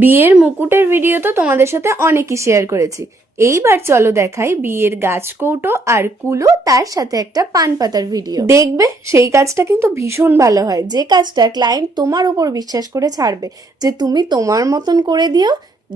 বিয়ের মুকুটের ভিডিও তো তোমাদের সাথে অনেকই শেয়ার করেছি। এইবার চলো দেখাই বিয়ের গাছ কৌটো আর কুলো, তার সাথে একটা পান পাতার ভিডিও। দেখবে সেই কাজটা কিন্তু ভীষণ ভালো হয়, যে কাজটা ক্লায়েন্ট তোমার উপর বিশ্বাস করে ছাড়বে যে তুমি তোমার মতন করে দিও,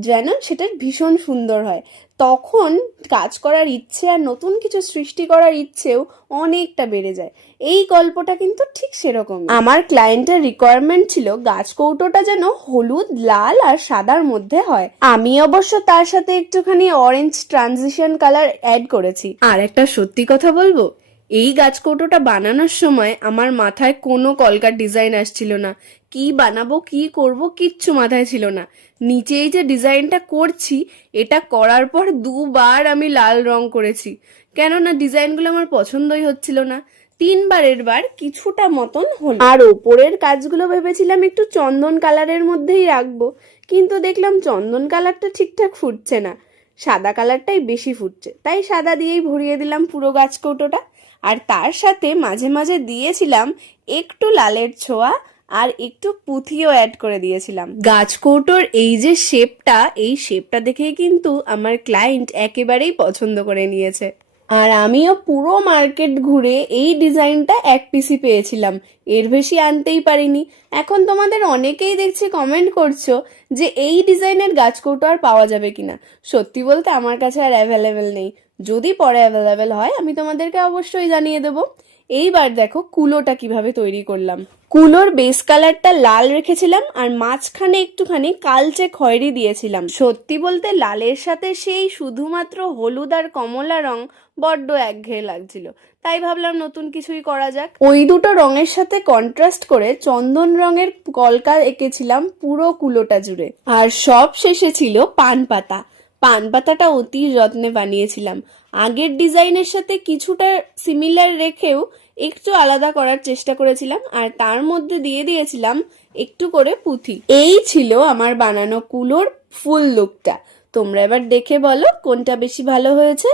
যেন সেটা ভীষণ সুন্দর হয়। তখন কাজ করার ইচ্ছে আর নতুন কিছু সৃষ্টি করার ইচ্ছেও অনেকটা বেড়ে যায়। এই গল্পটা কিন্তু ঠিক সেরকম। আমার ক্লায়েন্টের রিকোয়ারমেন্ট ছিল গাছ কৌটোটা যেন হলুদ, লাল আর সাদার মধ্যে হয়। আমি অবশ্য তার সাথে একটুখানি অরেঞ্জ ট্রানজিশন কালার অ্যাড করেছি। আর একটা সত্যি কথা বলবো, এই গাছ কৌটোটা বানানোর সময় আমার মাথায় কোনো কলকার ডিজাইন আসছিল না। কি বানাবো, কি করব, কিচ্ছু মাথায় ছিল না। নিচেই যে ডিজাইনটা করছি, এটা করার পর দুবার আমি লাল রং করেছি, কেননা ডিজাইনগুলো আমার পছন্দই হচ্ছিল না। তিনবারের বার কিছুটা মতন হলো। আর ওপরের কাজগুলো ভেবেছিলাম একটু চন্দন কালারের মধ্যেই রাখবো, কিন্তু দেখলাম চন্দন কালারটা ঠিকঠাক ফুটছে না, সাদা কালারটাই বেশি ফুটছে। তাই সাদা দিয়েই ভরিয়ে দিলাম পুরো গাছ কৌটোটা। আর তার সাথে মাঝে মাঝে দিয়েছিলাম একটু লালের ছোঁয়া, আর একটু পুঁথিও অ্যাড করে দিয়েছিলাম। গাছ কৌটোর এই যে শেপটা, এই শেপটা দেখেই কিন্তু আমার ক্লায়েন্ট একেবারেই পছন্দ করে নিয়েছে। আর আমিও পুরো মার্কেট ঘুরে এই ডিজাইনটা এক পিসি পেয়েছিলাম, এর বেশি আনতেই পারিনি। এখন তোমাদের অনেকেই দেখছি কমেন্ট করছো যে এই ডিজাইনের গাছ কৌটো আর পাওয়া যাবে কিনা। সত্যি বলতে আমার কাছে আর অ্যাভেলেবেল নেই, যদি পরে অ্যাভেলেবেল হয় আমি তোমাদেরকে অবশ্যই জানিয়ে দেবো। এইবার দেখো কুলোটা কিভাবে তৈরি করলাম। কুলোর বেস কালারটা লাল রেখেছিলাম আর মাঝখানে একটুখানি কালচে খয়েরি দিয়েছিলাম। সত্যি বলতে লালের সাথে সেই শুধুমাত্র হলুদ আর কমলা রং বড্ড একঘেয়ে লাগছিল, তাই ভাবলাম নতুন কিছুই করা যাক। ওই দুটো রঙের সাথে কন্ট্রাস্ট করে চন্দন রঙের কলকা এঁকেছিলাম পুরো কুলোটা জুড়ে। আর সব শেষে ছিল পান পাতা। পান পাতাটা অতি যত্নে বানিয়েছিলাম, আগের ডিজাইনের সাথে কিছুটা সিমিলার রেখেও একটু আলাদা করার চেষ্টা করেছিলাম, আর তার মধ্যে দিয়ে দিয়েছিলাম একটু করে পুঁথি। এই ছিল আমার বানানো কুলোর ফুল লুকটা। তোমরা এবার দেখে বলো কোনটা বেশি ভালো হয়েছে,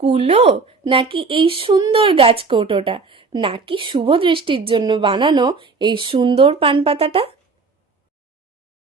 কুলো নাকি এই সুন্দর গাছ কৌটোটা, নাকি শুভ দৃষ্টির জন্য বানানো এই সুন্দর পান পাতাটা।